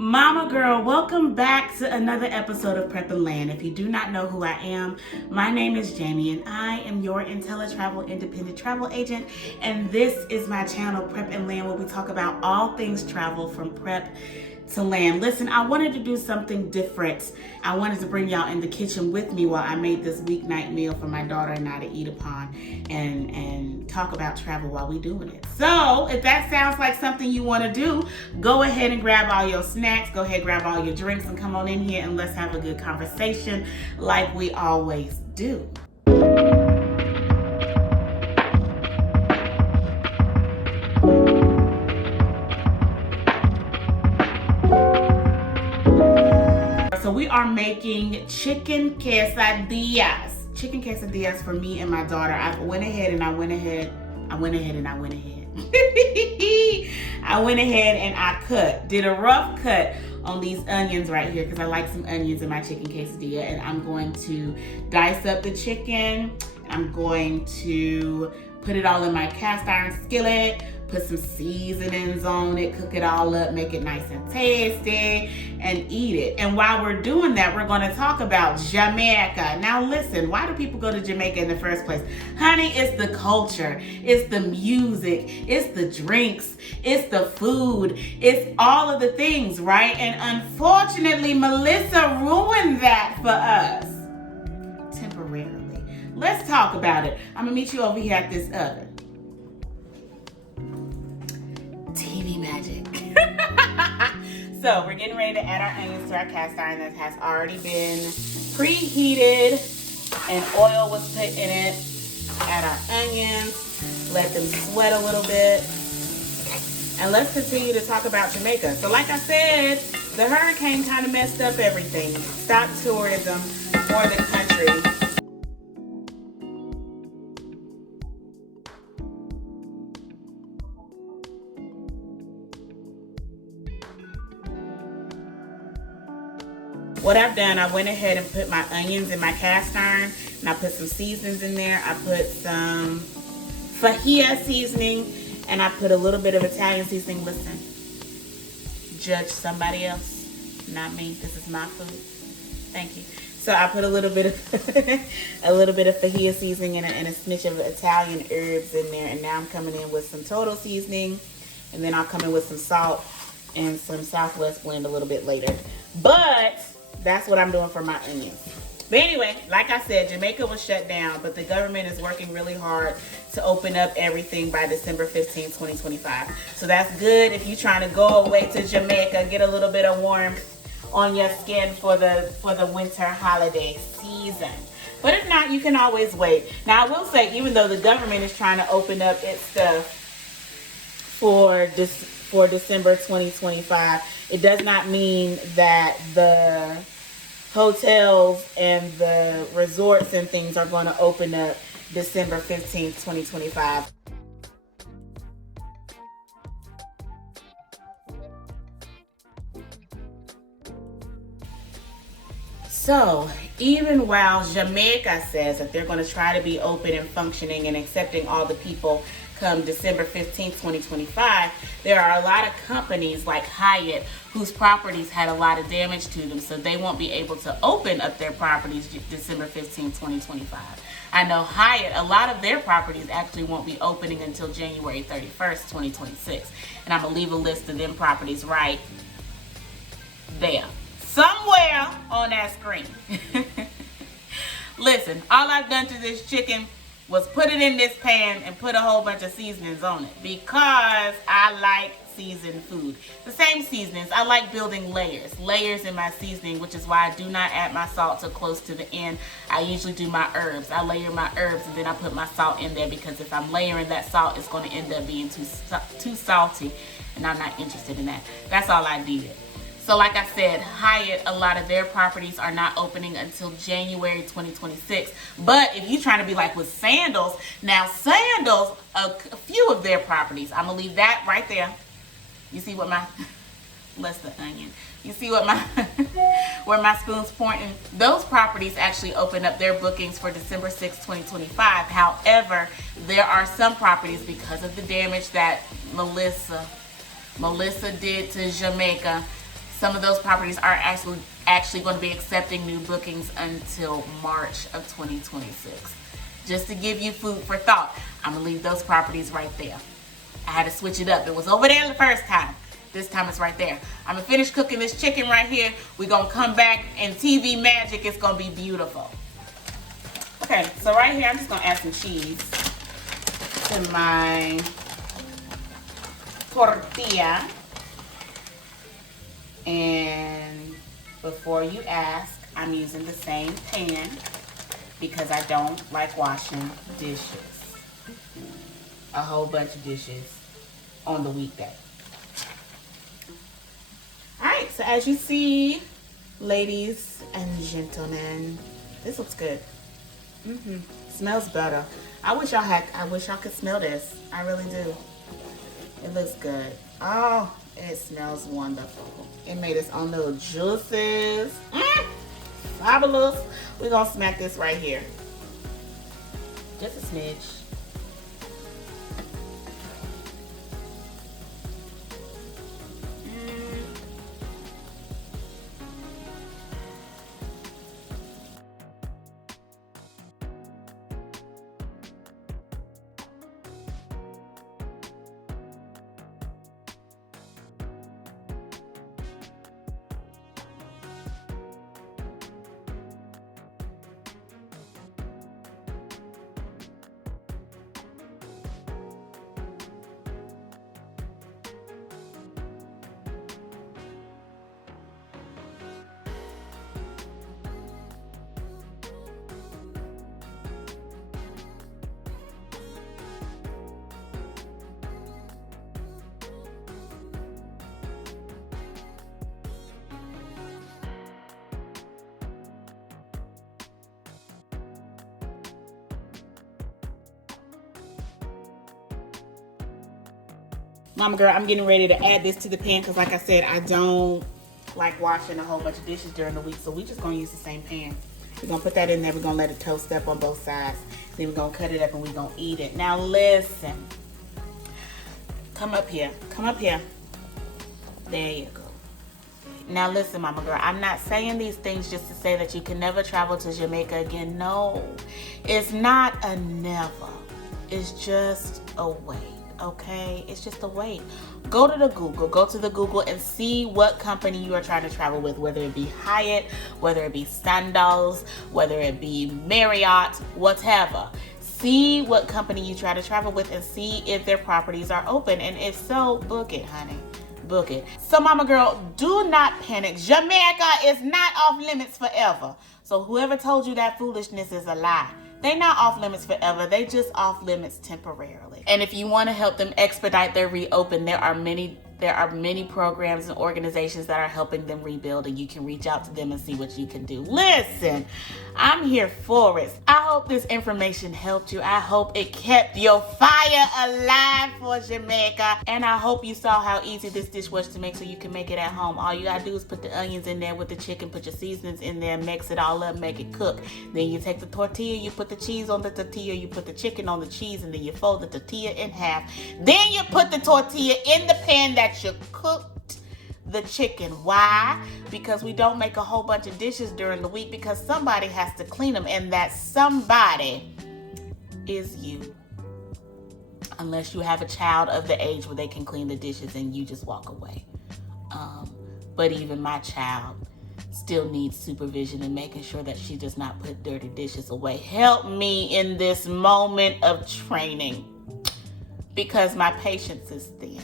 Mama girl, welcome back to another episode of Prep and Land. If you do not know who I am, my name is Jamie and I am your IntelliTravel independent travel agent, and this is my channel Prep and Land, where we talk about all things travel from prep to land. Listen, I wanted to do something different. I wanted to bring y'all in the kitchen with me while I made this weeknight meal for my daughter and I to eat upon and talk about travel while we doing it. So if that sounds like something you want to do, go ahead and grab all your snacks, go ahead, grab all your drinks, and come on in here and let's have a good conversation like we always do. So we are making chicken quesadillas. Chicken quesadillas for me and my daughter. I went ahead and I did a rough cut on these onions right here because I like some onions in my chicken quesadilla, and I'm going to dice up the chicken. I'm going to put it all in my cast iron skillet, put some seasonings on it, cook it all up, make it nice and tasty, and eat it. And while we're doing that, we're gonna talk about Jamaica. Now listen, why do people go to Jamaica in the first place? Honey, it's the culture, it's the music, it's the drinks, it's the food, it's all of the things, right? And unfortunately, Melissa ruined that for us, temporarily. Let's talk about it. I'm gonna meet you over here at this oven. TV magic. So we're getting ready to add our onions to our cast iron that has already been preheated and oil was put in it. Add our onions, let them sweat a little bit, and let's continue to talk about Jamaica. So like I said, the hurricane kind of messed up everything. Stopped tourism for the country. What I've done, I went ahead and put my onions in my cast iron, and I put some seasonings in there. I put some fajita seasoning, and I put a little bit of Italian seasoning. Listen, judge somebody else, not me. This is my food. Thank you. So I put a little bit of fajita seasoning and a smidge of Italian herbs in there, and now I'm coming in with some total seasoning, and then I'll come in with some salt and some Southwest blend a little bit later. But that's what I'm doing for my onions. But anyway, like I said, Jamaica was shut down, but the government is working really hard to open up everything by December 15, 2025. So that's good if you're trying to go away to Jamaica, get a little bit of warmth on your skin for the winter holiday season. But if not, you can always wait. Now, I will say, even though the government is trying to open up its stuff for December 2025, it does not mean that the hotels and the resorts and things are going to open up December 15th, 2025. So, even while Jamaica says that they're going to try to be open and functioning and accepting all the people come December 15th, 2025, there are a lot of companies like Hyatt whose properties had a lot of damage to them, so they won't be able to open up their properties December 15th, 2025. I know Hyatt, a lot of their properties actually won't be opening until January 31st, 2026. And I'm going to leave a list of them properties right there, somewhere on that screen. Listen, all I've done to this chicken was put it in this pan and put a whole bunch of seasonings on it because I like seasoned food. The same seasonings, I like building layers in my seasoning, which is why I do not add my salt till close to the end. I usually do my herbs. I layer my herbs and then I put my salt in there, because if I'm layering that salt, it's going to end up being too salty, and I'm not interested in that. That's all I did. So like I said, Hyatt, a lot of their properties are not opening until January 2026. But if you're trying to be like with Sandals, now Sandals, a few of their properties, I'm going to leave that right there. You see what my, less the onion. You see what my, where my spoon's pointing? Those properties actually open up their bookings for December 6, 2025. However, there are some properties, because of the damage that Melissa did to Jamaica, Some of those properties are actually going to be accepting new bookings until March of 2026. Just to give you food for thought, I'm going to leave those properties right there. I had to switch it up. It was over there the first time. This time it's right there. I'm going to finish cooking this chicken right here. We're going to come back and TV magic. It's going to be beautiful. Okay, so right here I'm just going to add some cheese to my tortilla. And before you ask, I'm using the same pan because I don't like washing dishes. A whole bunch of dishes on the weekday. Alright, so as you see, ladies and gentlemen, this looks good. Smells better. I wish y'all could smell this. I really do. It looks good. Oh, it smells wonderful. It made its own little juices. Fabulous. We're gonna smack this right here. Just a smidge. Mama girl, I'm getting ready to add this to the pan because like I said, I don't like washing a whole bunch of dishes during the week. So we're just going to use the same pan. We're going to put that in there. We're going to let it toast up on both sides. Then we're going to cut it up and we're going to eat it. Now listen. Come up here. Come up here. There you go. Now listen, mama girl, I'm not saying these things just to say that you can never travel to Jamaica again. No, it's not a never. It's just a wait. Okay, it's just a wait. Go to the Google and see what company you are trying to travel with, whether it be Hyatt, whether it be Sandals, whether it be Marriott, whatever. See what company you try to travel with and see if their properties are open, and if so, book it, honey. Book it. So mama girl, do not panic. Jamaica is not off limits forever. So whoever told you that foolishness is a lie. They're not off limits forever. They just off limits temporarily. And if you want to help them expedite their reopen, there are many programs and organizations that are helping them rebuild, and you can reach out to them and see what you can do. Listen, I'm here for it. I hope this information helped you. I hope it kept your fire alive for Jamaica. And I hope you saw how easy this dish was to make so you can make it at home. All you gotta do is put the onions in there with the chicken, put your seasonings in there, mix it all up, make it cook. Then you take the tortilla, you put the cheese on the tortilla, you put the chicken on the cheese, and then you fold the tortilla in half. Then you put the tortilla in the pan that you cooked the chicken. Why? Because we don't make a whole bunch of dishes during the week because somebody has to clean them, and that somebody is you. Unless you have a child of the age where they can clean the dishes and you just walk away. But even my child still needs supervision and making sure that she does not put dirty dishes away. Help me in this moment of training because my patience is thin.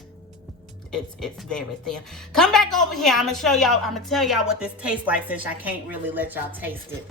It's very thin. Come back over here. I'm gonna show y'all. I'm gonna tell y'all what this tastes like since I can't really let y'all taste it.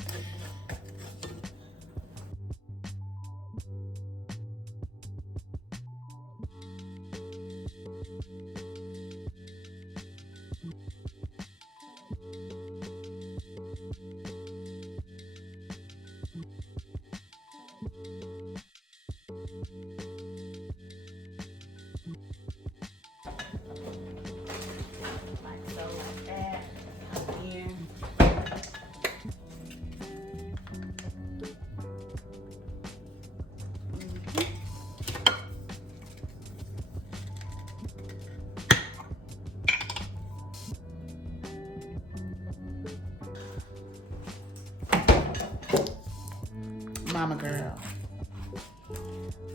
Mama girl,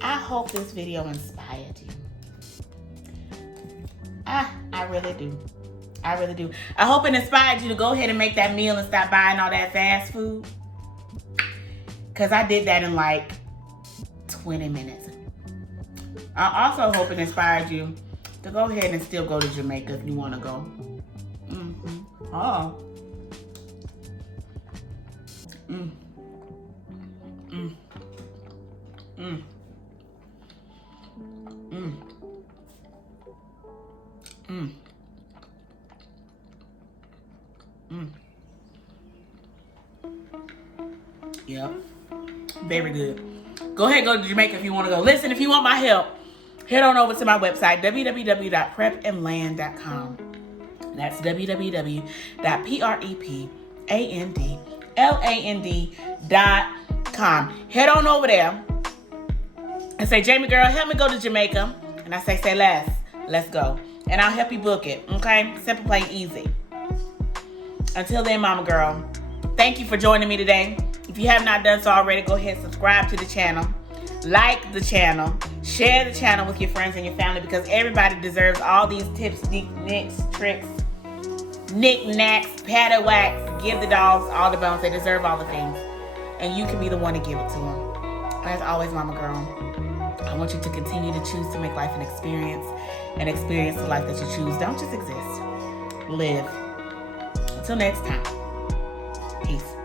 I hope this video inspired you. I really do. I really do. I hope it inspired you to go ahead and make that meal and stop buying all that fast food. Because I did that in like 20 minutes. I also hope it inspired you to go ahead and still go to Jamaica if you want to go. Oh. Mm. Mm. Mm. Mm. Mm. Mm. Yep. Very good. Go ahead, go to Jamaica if you want to go. Listen, if you want my help, head on over to my website, www.prepandland.com. That's www.prepandland.com. Head on over there and say, Jamie girl, help me go to Jamaica. And I say less. Let's go. And I'll help you book it. Okay? Simple, plain, easy. Until then, mama girl, thank you for joining me today. If you have not done so already, go ahead and subscribe to the channel. Like the channel. Share the channel with your friends and your family because everybody deserves all these tips, nicks, tricks, knick-knacks, paddywhacks. Give the dogs all the bones. They deserve all the things. And you can be the one to give it to them. As always, mama girl, I want you to continue to choose to make life an experience and experience the life that you choose. Don't just exist. Live. Until next time. Peace.